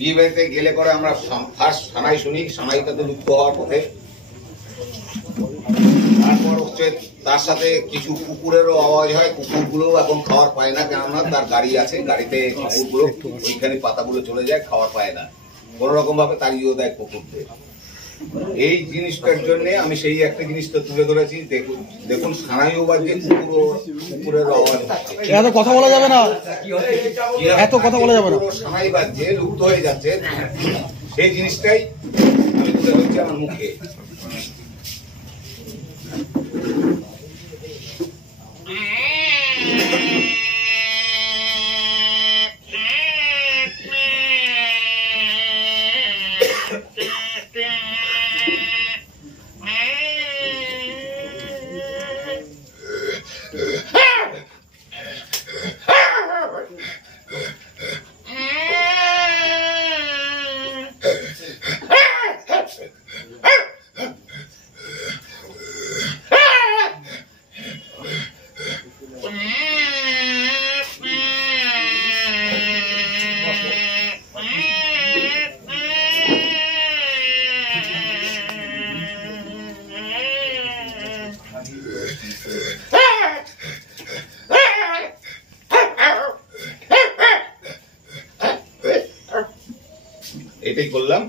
বিয়ে বাড়িতে গেলে করে আমরা ফার্স্ট সানাই শুনি, সানাইটাতে লুপ্ত হওয়ার পথে। তারপর হচ্ছে তার সাথে কিছু কুকুরেরও আওয়াজ হয়। কুকুরগুলো এখন খাওয়ার পায় না, কেননা তার গাড়ি আছে, গাড়িতে কুকুরগুলো ওইখানে পাতাগুলো চলে যায়, খাওয়ার পায় না, কোন রকম ভাবে তাড়িয়েও দেয় কুকুরদের। এই জিনিসটার জন্য আমি সেই একটা জিনিসটা তুলে ধরেছি। দেখুন সানাইও বাজছে, কুকুরের আওয়াজ, এত কথা বলা যাবে না, এত কথা বলা যাবে না, সানাই বাজছে, লুপ্ত হয়ে যাচ্ছে, সেই জিনিসটাই আমি তুলে ধরছি আমার মুখে। এটাই করলাম।